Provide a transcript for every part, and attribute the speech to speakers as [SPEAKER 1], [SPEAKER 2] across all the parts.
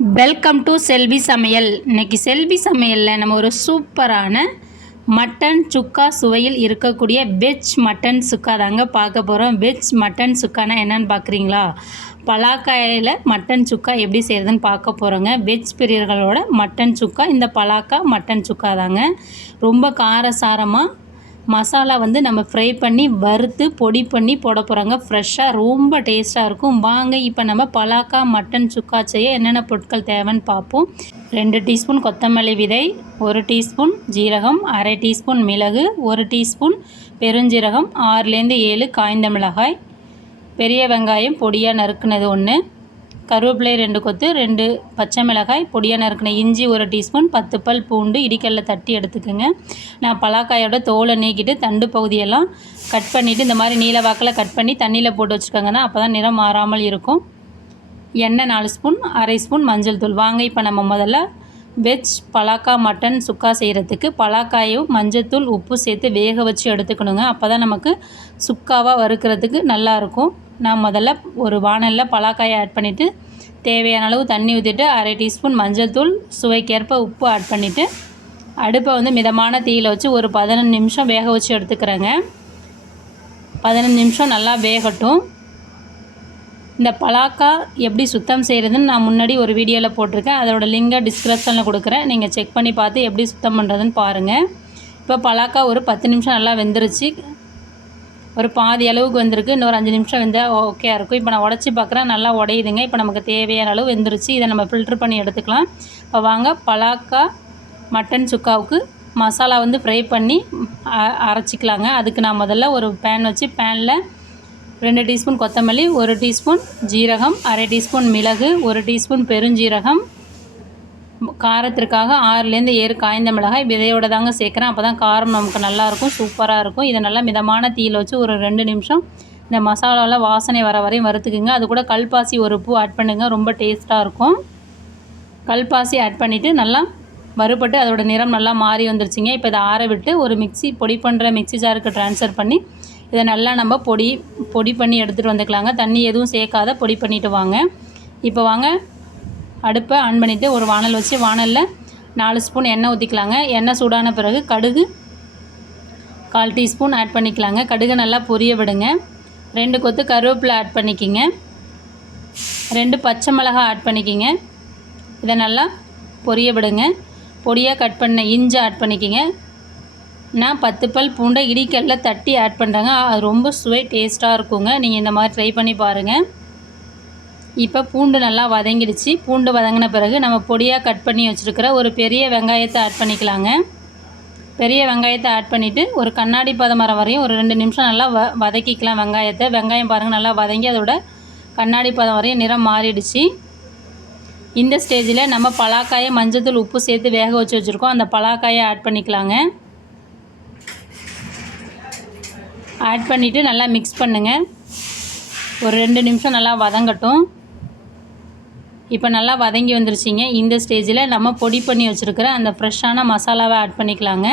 [SPEAKER 1] Welcome to செல்வி சமையல் இன்றைக்கி செல்வி சமையலில் நம்ம ஒரு சூப்பரான மட்டன் சுக்கா சுவையில் இருக்கக்கூடிய வெஜ் மட்டன் சுக்கா தாங்க பார்க்க போகிறோம் வெஜ் மட்டன் சுக்கானா என்னன்னு பார்க்குறீங்களா? பலாக்காயில் மட்டன் சுக்கா எப்படி செய்கிறதுன்னு பார்க்க போகிறோங்க வெஜ் பிரியர்களோட மட்டன் சுக்கா இந்த பலாக்கா மட்டன் சுக்கா தாங்க. ரொம்ப காரசாரமாக மசாலா வந்து நம்ம ஃப்ரை பண்ணி வறுத்து பொடி பண்ணி போட போகிறாங்க ஃப்ரெஷ்ஷாக ரொம்ப டேஸ்ட்டாக இருக்கும். வாங்க இப்போ நம்ம பலாக்கா மட்டன் சுக்கா செய்ய என்னென்ன பொருட்கள் தேவைன்னு பார்ப்போம் ரெண்டு டீஸ்பூன் கொத்தமல்லி விதை ஒரு டீஸ்பூன் ஜீரகம் அரை டீஸ்பூன் மிளகு ஒரு டீஸ்பூன் பெருஞ்சீரகம் ஆறுலேருந்து ஏழு காய்ந்த மிளகாய் பெரிய வெங்காயம் பொடியாக நறுக்குனது ஒன்று கருவேப்பிலை ரெண்டு கொத்து ரெண்டு பச்சை மிளகாய் பொடியாக நறுக்கின இஞ்சி ஒரு டீஸ்பூன் பத்து பல் பூண்டு இடிக்கல்ல தட்டி எடுத்துக்கோங்க. நான் பலாக்காயோட தோலை நீக்கிட்டு தண்டு பகுதியெல்லாம் கட் பண்ணிவிட்டு இந்த மாதிரி நீல வாக்கில் கட் பண்ணி தண்ணியில் போட்டு வச்சுக்கோங்கன்னா அப்போ தான் நிறம் மாறாமல் இருக்கும். எண்ணெய் நாலு ஸ்பூன் அரை ஸ்பூன் மஞ்சள் தூள். வாங்க இப்போ நம்ம முதல்ல வெஜ் பலாக்கா மட்டன் சுக்கா செய்கிறதுக்கு பலாக்காயும் மஞ்சத்தூள் உப்பு சேர்த்து வேக வச்சு எடுத்துக்கணுங்க. அப்போ தான் நமக்கு சுக்காவாக வறுக்கிறதுக்கு நல்லாயிருக்கும் நான் முதல்ல ஒரு வானலில் பலாக்காயை ஆட் பண்ணிவிட்டு தேவையான அளவு தண்ணி ஊற்றிட்டு அரை டீஸ்பூன் மஞ்சள் தூள் சுவைக்கேற்ப உப்பு ஆட் பண்ணிவிட்டு அடுப்பை வந்து மிதமான தீயில் வச்சு ஒரு பதினஞ்சு நிமிஷம் வேக வச்சு எடுத்துக்கிறேங்க. பதினஞ்சு நிமிஷம் நல்லா வேகட்டும். இந்த பலாக்கா எப்படி சுத்தம் செய்கிறதுன்னு நான் முன்னாடி ஒரு வீடியோவில் போட்டிருக்கேன். அதோட லிங்கை டிஸ்கிரிப்ஷனில் கொடுக்குறேன். நீங்கள் செக் பண்ணி பார்த்து எப்படி சுத்தம் பண்ணுறதுன்னு பாருங்கள் இப்போ பலாக்கா ஒரு பத்து நிமிஷம் நல்லா வெந்துருச்சு. ஒரு பாதி அளவுக்கு வந்திருக்கு. இன்னொரு அஞ்சு நிமிஷம் வந்து ஓகே இருக்கும். இப்போ நான் உடச்சி பார்க்குறேன் நல்லா உடையுதுங்க. இப்போ நமக்கு தேவையான அளவு வெந்துருச்சு. இதை நம்ம ஃபில்ட்ரு பண்ணி எடுத்துக்கலாம். இப்போ வாங்க. பலாக்கா மட்டன் சுக்காவுக்கு மசாலா வந்து ஃப்ரை பண்ணி அ- அரைச்சிக்கலாங்க. அதுக்கு நான் முதல்ல ஒரு பேன் வச்சு பேனில் ரெண்டு டீஸ்பூன் கொத்தமல்லி ஒரு டீஸ்பூன் ஜீரகம் அரை டீஸ்பூன் மிளகு ஒரு டீஸ்பூன் பெருஞ்சீரகம் காரத்திற்காக ஆறுலேருந்து ஏழு காய்ந்த மிளகாய் விதையோட தாங்க சேர்க்குறேன். அப்போ தான் காரம் நமக்கு நல்லாயிருக்கும் சூப்பராக இருக்கும். இதை நல்லா மிதமான தீயில் வச்சு ஒரு ரெண்டு நிமிஷம் இந்த மசாலாவில் வாசனை வர வரையும் வறுத்துக்குங்க. அது கூட கல்பாசி ஒரு பூ ஆட் பண்ணுங்க ரொம்ப டேஸ்ட்டாக இருக்கும். கல்பாசி ஆட் பண்ணிவிட்டு நல்லா வறுபட்டு அதோட நிறம் நல்லா மாறி வந்துருச்சுங்க. இப்போ இதை ஆற விட்டு ஒரு மிக்ஸி பொடி பண்ணுற மிக்ஸி ஜாருக்கு ட்ரான்ஸ்ஃபர் பண்ணி இதை நல்லா நம்ம பொடி பொடி பண்ணி எடுத்துகிட்டு வந்துக்கலாங்க. தண்ணி எதுவும் சேர்க்காத பொடி பண்ணிவிட்டு வாங்க. இப்போ வாங்க அடுப்பை ஆன் பண்ணிவிட்டு ஒரு வானல் வச்சு வானலில் நாலு ஸ்பூன் எண்ணெய் ஊற்றிக்கலாங்க எண்ணெய் சூடான பிறகு கடுகு கால் டீஸ்பூன் ஆட் பண்ணிக்கலாங்க. கடுகு நல்லா பொரிய விடுங்க. ரெண்டு கொத்து கருவேப்பிலை ஆட் பண்ணிக்கிங்க. ரெண்டு பச்சை மிளகா ஆட் பண்ணிக்கிங்க. இதை நல்லா பொரிய விடுங்க. பொடியாக கட் பண்ண இஞ்சி ஆட் பண்ணிக்கிங்க. நான் பத்து பல் பூண்டை இடிக்கல்ல தட்டி ஆட் பண்ணுறேங்க அது ரொம்ப சுவை டேஸ்ட்டாக இருக்குங்க. நீங்கள் இந்த மாதிரி ட்ரை பண்ணி பாருங்கள் இப்போ பூண்டு நல்லா வதங்கிடுச்சு. பூண்டு வதங்கின பிறகு நம்ம பொடியாக கட் பண்ணி வச்சுருக்கிற ஒரு பெரிய வெங்காயத்தை ஆட் பண்ணிக்கலாங்க. பெரிய வெங்காயத்தை ஆட் பண்ணிவிட்டு ஒரு கண்ணாடி பதம் வரையும் ஒரு ரெண்டு நிமிஷம் நல்லா வ வதக்கிக்கலாம் வெங்காயத்தை. வெங்காயம் பாருங்கள் நல்லா வதங்கி அதோட கண்ணாடி பதம் வரையும் நிறம் மாறிடுச்சு. இந்த ஸ்டேஜில் நம்ம பலாக்காயை மஞ்சத்தூள் உப்பு சேர்த்து வேக வச்சு வச்சுருக்கோம். அந்த பலாக்காயை ஆட் பண்ணிக்கலாங்க. ஆட் பண்ணிவிட்டு நல்லா மிக்ஸ் பண்ணுங்கள் ஒரு ரெண்டு நிமிஷம் நல்லா வதங்கட்டும். இப்போ நல்லா வதங்கி வந்துருச்சிங்க. இந்த ஸ்டேஜில் நம்ம பொடி பண்ணி வச்சுருக்கிற அந்த ஃப்ரெஷ்ஷான மசாலாவை ஆட் பண்ணிக்கலாங்க.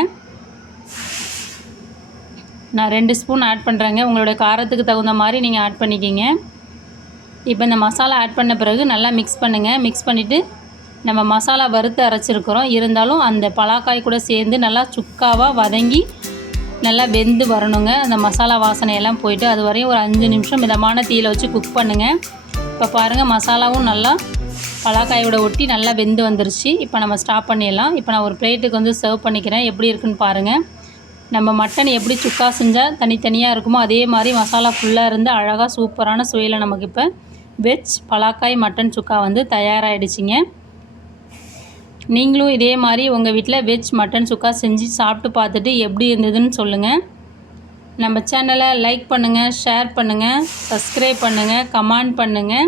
[SPEAKER 1] நான் ரெண்டு ஸ்பூன் ஆட் பண்ணுறேங்க உங்களோட காரத்துக்கு தகுந்த மாதிரி நீங்கள் ஆட் பண்ணிக்கிங்க. இப்போ இந்த மசாலா ஆட் பண்ண பிறகு நல்லா மிக்ஸ் பண்ணுங்கள் மிக்ஸ் பண்ணிவிட்டு நம்ம மசாலா வறுத்து அரைச்சிருக்கிறோம். இருந்தாலும் அந்த பலாக்காய் கூட சேர்ந்து நல்லா சுக்காவாக வதங்கி நல்லா வெந்து வரணுங்க. அந்த மசாலா வாசனையெல்லாம் போயிட்டு அது வரையும் ஒரு அஞ்சு நிமிஷம் மிதமான தீயில் வச்சு குக் பண்ணுங்கள் இப்போ பாருங்கள் மசாலாவும் நல்லா பலாக்காயோட ஒட்டி நல்லா வெந்து வந்துருச்சு. இப்போ நம்ம ஸ்டாப் பண்ணிடலாம். இப்போ நான் ஒரு பிளேட்டுக்கு வந்து சர்வ் பண்ணிக்கிறேன். எப்படி இருக்குன்னு பாருங்கள் நம்ம மட்டன் எப்படி சுக்கா செஞ்சால் தனித்தனியாக இருக்குமோ அதே மாதிரி மசாலா ஃபுல்லாக இருந்து அழகாக சூப்பரான சுவையில் நமக்கு இப்போ வெஜ் பலாக்காய் மட்டன் சுக்கா வந்து தயாராகிடுச்சிங்க நீங்களும் இதே மாதிரி உங்கள் வீட்டில் வெஜ் மட்டன் சுக்கா செஞ்சு சாப்பிட்டு பார்த்துட்டு எப்படி இருந்ததுன்னு சொல்லுங்கள் நம்ம சேனலை லைக் பண்ணுங்கள் ஷேர் பண்ணுங்கள் சப்ஸ்கிரைப் பண்ணுங்கள் கமெண்ட் பண்ணுங்கள்